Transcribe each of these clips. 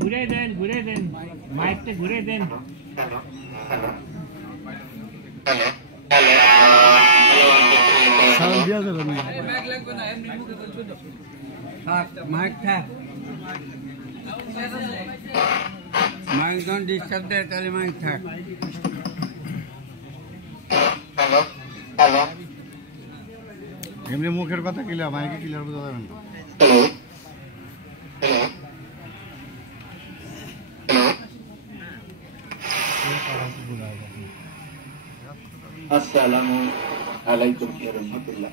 ঘুরে দেন মাইকটা ঘুরে দেন। সাউন্ড দিয়া যাবে না, মাইক লাগবে না, এমনি মুখে বলছো তো। থাক মাইক থাক, মাইক যখন ডিস্টার্ব দেয় তাহলে মাইক থাক। এমনি মুখের কথা ক্লিয়ার, মাইকে ক্লিয়ার বোঝা যাবে না। আসসালামু আলাইকুম ওয়া রাহমাতুল্লাহ।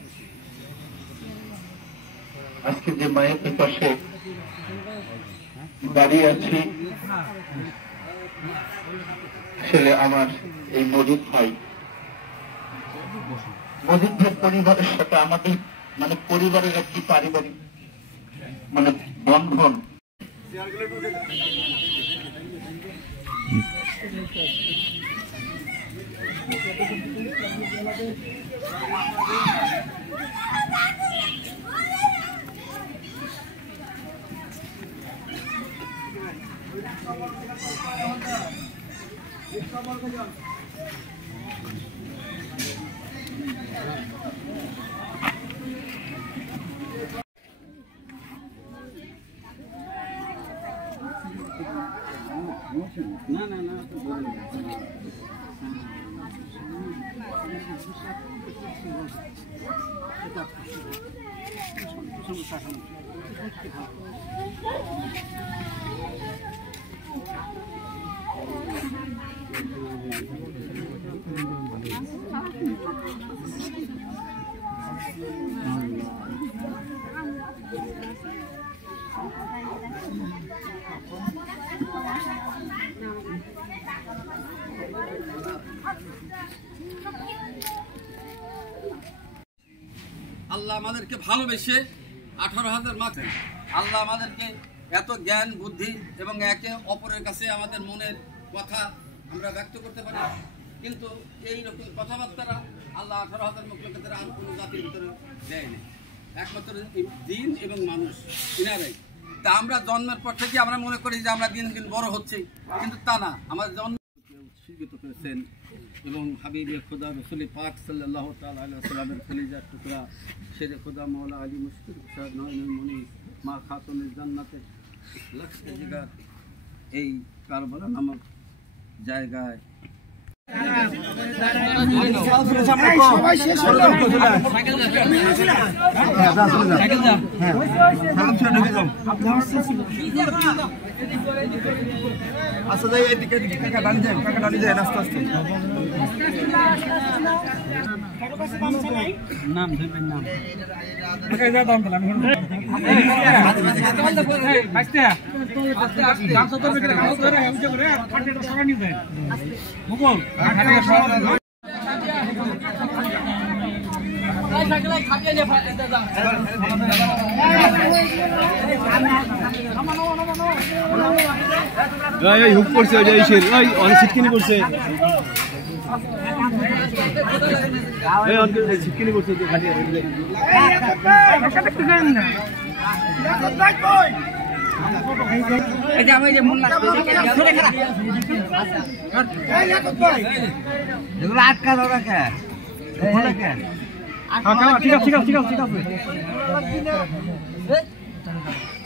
আজকে যে মায়ের পাশে দাঁড়িয়ে আছি, আসলে আমার এই মজিদ ভাই, মজিদ ভাই পরিবারের সাথে আমাদের মানে পরিবারের একটি পারিবারিক মানে বন্ধন। না না না, আল্লাহ আমাদেরকে ভালোবেসে 18,000 মাত্র আল্লাহ আমাদেরকে এত জ্ঞান বুদ্ধি এবং একে অপরের কাছে আমাদের মনের কথা আমরা ব্যক্ত করতে পারি, কিন্তু এই রকম কথাবার্তারা আল্লাহ 18,000 মুখলোকের আর কোনো জাতির ভিতরে দেয়নি, একমাত্র দিন এবং মানুষ ইনারাই। তা আমরা জন্মের পর থেকে আমরা মনে করি যে আমরা দিন দিন বড় হচ্ছি, কিন্তু তা না, আমাদের জন্ম উৎসর্গিত করেছেন এবং হাবিবে খোদা রসুল পাক সাল্লাল্লাহু তাআলা আলাইহি ওয়াসাল্লামের কলিজার টুকরা শেরে খোদা মাওলা আলী মুশকিল হুসাইন নয়নুল মুনি মা খাতুনুল জান্নাতের লক্ষ জিগার এই কারবালা নামক জায়গায় আচ্ছা যাই এদিকে কাকা ডানি যায় আস্তে আস্তে নাম ধরবেন নাম কাকা যা দাম পেলাম আস্তে আস্তে দাম সত্তর করে দাম ধরে উঁচু করে খাটটা সরা নিয়ে যায় মুকুল খাটটা সরা সাইকেলে খাটিয়ে নিয়ে ফাটতে যা এই হুক করছে ওই ইসের ওই অনেক সিটকিনি করছে এই অনেক সিটকিনি করছে তো খাটিয়ে এই যে আমি যে মন লাগছে এগুলো আটকা দাও না কে বলে কে ঠিক আছে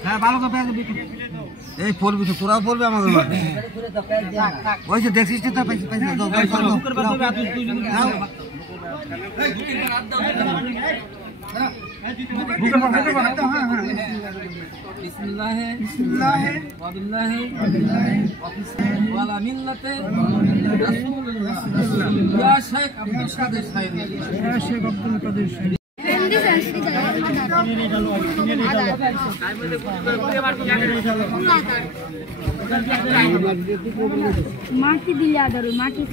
হ্যাঁ ভালো করে এই পড়বি তো তোরাও পড়বে আমাদের ওই যে দেখছিস তো মাটি দিলে আদর মাটি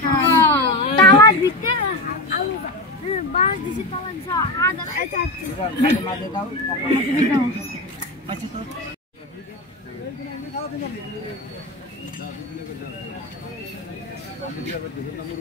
তাওয়া দিতে আলু বাস দিছে তাওয়া দিছে আদর এটা মাঝে দাও আচ্ছা তো না